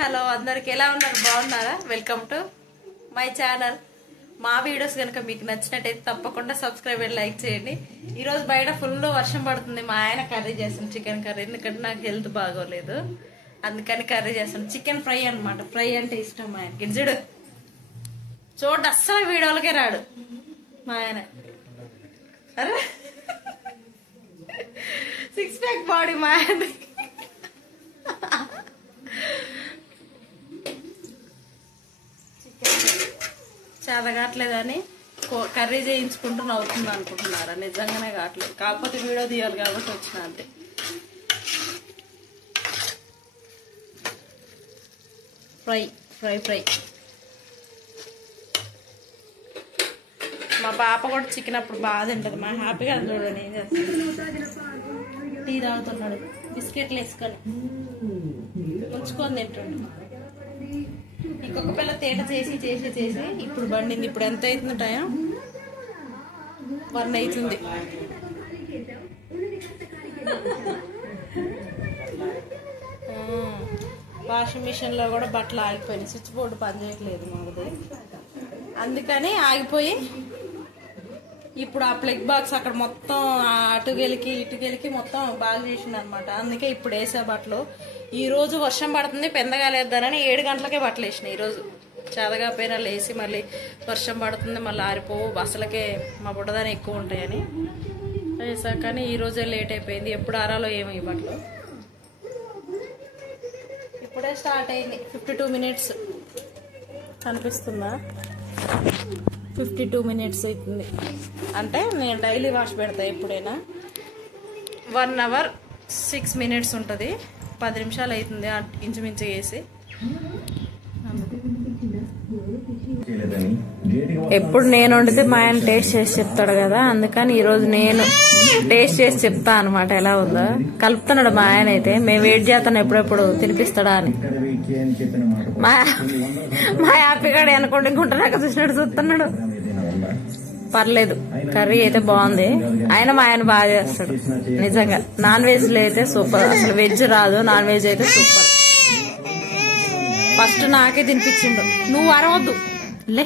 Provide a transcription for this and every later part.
Hello అందరికి ఎలా ఉన్నారు బాగున్నారా వెల్కమ్ టు మై ఛానల్ మా వీడియోస్ గనుక మీకు నచ్చినట్టయితే తప్పకుండా సబ్స్క్రైబ్ అండ్ లైక్ చేయండి ఈ రోజు బయట ఫుల్ వర్షం పడుతుంది మా ఆయన కర్రీ చేస్తాను చికెన్ కర్రీ ఎందుకంటే నాకు హెల్త్ బాగోలేదు అందుకని కర్రీ చేస్తాను చికెన్ ఫ్రై అన్నమాట ఫ్రై అంటే ఇష్టం మా ఆయనకి చూడు చూడు అస్సలు వీడియోలకే రాడు మా ఆయన అరే 6 pack బాడీ మా ఆయన చాలా కావట్లేదని కర్రీ చేయించుకుంటూ నవ్వుతుంది అనుకుంటున్నారా నిజంగానే కావట్లేదు కాకపోతే వీడియో తీయాలి కాబట్టి వచ్చిన అంతే ఫ్రై ఫ్రై ఫ్రై మా పాప కూడా చికెన్ అప్పుడు బాగా తింటది మా హ్యాపీగా చూడండి ఏం చేస్తాను టీ తాగుతున్నాడు బిస్కెట్లు వేసుకొని ఉంచుకొని తింటుండు ఇంకొక పిల్ల తేట చేసి చేసి చేసి ఇప్పుడు బండింది ఇప్పుడు ఎంత అవుతుంది టైం 1 అవుతుంది వాషింగ్ మిషన్ లో కూడా బట్టలు ఆగిపోయినాయి స్విచ్ బోర్డు పనిచేయట్లేదు మాది అందుకని ఆగిపోయి ఇప్పుడు ఆ ప్లగ్ బాక్స్ అక్కడ మొత్తం అటు గెలికి మొత్తం బాగా చేసింది అనమాట అందుకే ఇప్పుడు వేసే బట్టలు ఈ రోజు వర్షం పడుతుంది పెందగా లేద్దారని 7 గంటలకే బట్టలు వేసిన ఈరోజు చదగా పైన లేసి మళ్ళీ వర్షం పడుతుంది మళ్ళీ ఆరిపోవు బస్సులకే మా బుడ్డదాని ఎక్కువ ఉంటాయని వేసా కానీ ఈ రోజే లేట్ అయిపోయింది ఎప్పుడు ఆరాలో ఏమో ఈ బట్టలు ఇప్పుడే స్టార్ట్ అయింది 52 మినిట్స్ కనిపిస్తుందా 52 మినిట్స్ అవుతుంది అంటే నేను డైలీ వాష్ పెడతా ఎప్పుడైనా 1 అవర్ 6 మినిట్స్ ఉంటుంది 10 నిమిషాలు అవుతుంది ఇంచుమించు వేసి ఎప్పుడు నేను వండితే మా ఆయన టేస్ట్ చేసి చెప్తాడు కదా అందుకని ఈరోజు నేను టేస్ట్ చేసి చెప్తా అనమాట ఎలా ఉందో కలుపుతున్నాడు మా ఆయన అయితే మేము వెయిట్ చేస్తాను ఎప్పుడెప్పుడు తినిపిస్తాడా అని మా హ్యాపీగాడు అనుకోండి గుంటనాక చూసినట్టు చూస్తున్నాడు పర్లేదు కర్రీ అయితే బాగుంది ఆయన మా ఆయన బాగా చేస్తాడు నిజంగా నాన్ వెజ్ లో అయితే సూపర్ అసలు వెజ్ రాదు నాన్ వెజ్ అయితే సూపర్ ఫస్ట్ నాకే తినిపించిండు నువ్వు అరవద్దు లే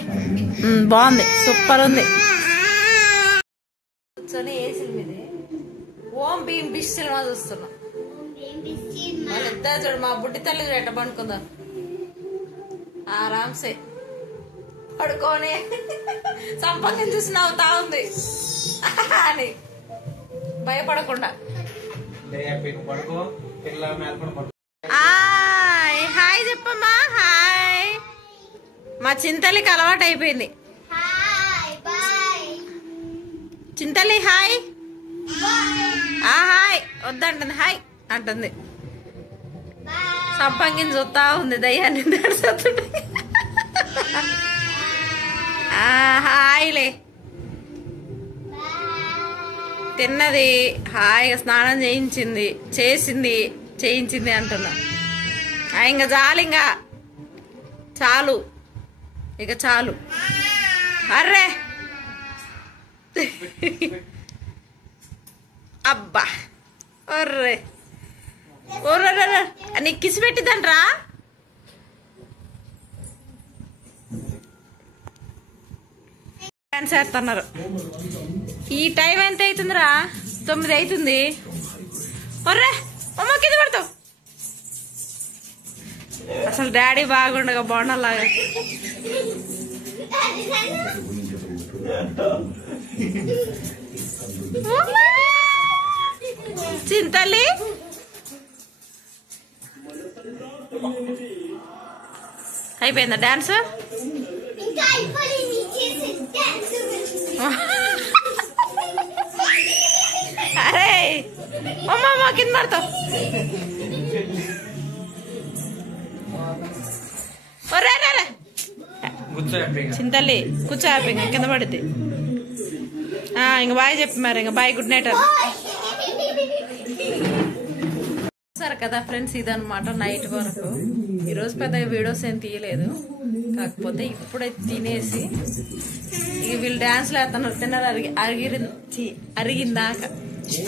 బాగుంది సూపర్ ఉంది కూర్చొని ఏసీల మీద ఓం భీం బిష్ సినిమా చూస్తున్నా వాళ్ళిద్దరు చూడు మా బుడ్డి తల్లి ఎట్ట పండుకుందా ఆరాంసే పడుకోని సంపంగం చూసి నవ్వుతా ఉంది అని భయపడకుండా హాయ్ చెప్పమ్మా హాయ్ మా చింతలికి అలవాటు అయిపోయింది చింతలి హాయ్ హాయ్ వద్దంటుంది హాయ్ అంటుంది సంపంగిని చూస్తా ఉంది దయ్యాన్ని హాయ్లే తిన్నది హాయిగా స్నానం చేయించింది అంటున్నా ఇంకా చాలు ఇంకా చాలు ఇక చాలు అర్రే అబ్బా ఒర్రే ఒర్ర నీకు కిసి పెట్టిద్దంట్రా డాన్స్ చేస్తున్నారు ఈ టైం ఎంత అవుతుందిరా 9 అవుతుంది ఒర్రే అమ్మ కింద పడతావు అసలు డాడీ బాగుండగా బాగుండలాగా చింతల్లి అయిపోయిందా డాన్స్ అరే అమ్మ కింద పడతావు చింతల్లి కూర్చో హ్యాపీగా కింద పడితే ఇంక బాయ్ చెప్పి మరి ఇంకా బాయ్ గుడ్ నైట్ అని సరే కదా ఫ్రెండ్స్ ఇదనమాట నైట్ వరకు ఈరోజు పెద్ద వీడియోస్ ఏం తీయలేదు కాకపోతే ఇప్పుడే తినేసి ఇక వీళ్ళు డాన్స్లు వేస్తున్నారు తిన్నారు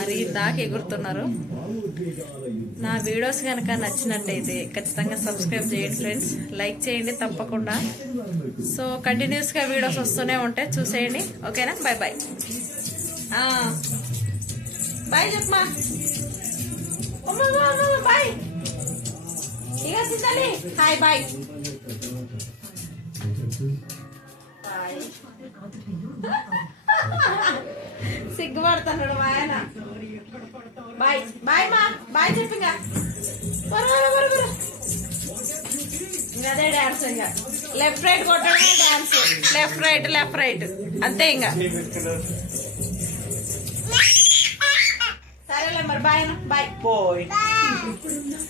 అరిగిందాక ఎగురుతున్నారు నా వీడియోస్ కనుక నచ్చినట్టయితే ఖచ్చితంగా సబ్స్క్రైబ్ చేయండి ఫ్రెండ్స్, లైక్ చేయండి తప్పకుండా. సో కంటిన్యూస్ గా వీడియోస్ వస్తూనే ఉంటాయి, చూసేయండి. ఓకేనా? Bye bye. బాయ్ చెప్పమా. బాయ్. ఇక సిద్ధాలి. Hi bye. సిగ్గుపడుతున్నాడు మా ఆయన. బాయ్ బాయ్ మా. బాయ్ చెప్పింగా. అదే డాన్స్ ఇంకా లెఫ్ట్ రైట్ కొట్టడమే డాన్స్. లెఫ్ట్ రైట్ అంతే ఇంకా. సరేలే మరి బాయ్. బాయ్.